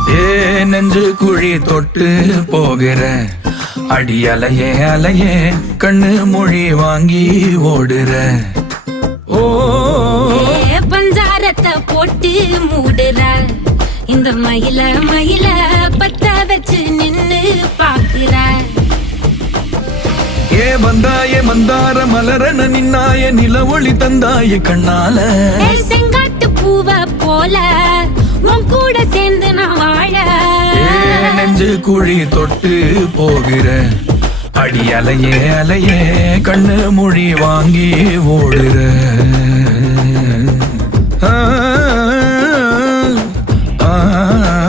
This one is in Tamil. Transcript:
ஏ நெஞ்சு குழி தொட்டு போகிற அடி அலையே அலையே கண்ணு மொழி வாங்கி ஓடுற. ஓ பஞ்சாரத்தை போட்டு மூடுற இந்த மயில மயில பத்த வச்சு நின்னு பாக்குற. ஏ வந்தாய மந்தார மலரன நின்னாய நில ஒளி தந்தாய கண்ணால. செங்காட்டு பூவ போல உன் கூட சேர்ந்து நான் வாழ. நெஞ்சு குழி தொட்டு போகிற அடி அலையே அலையே கண்ணு மொழி வாங்கி ஓடுற. ஆ ஆ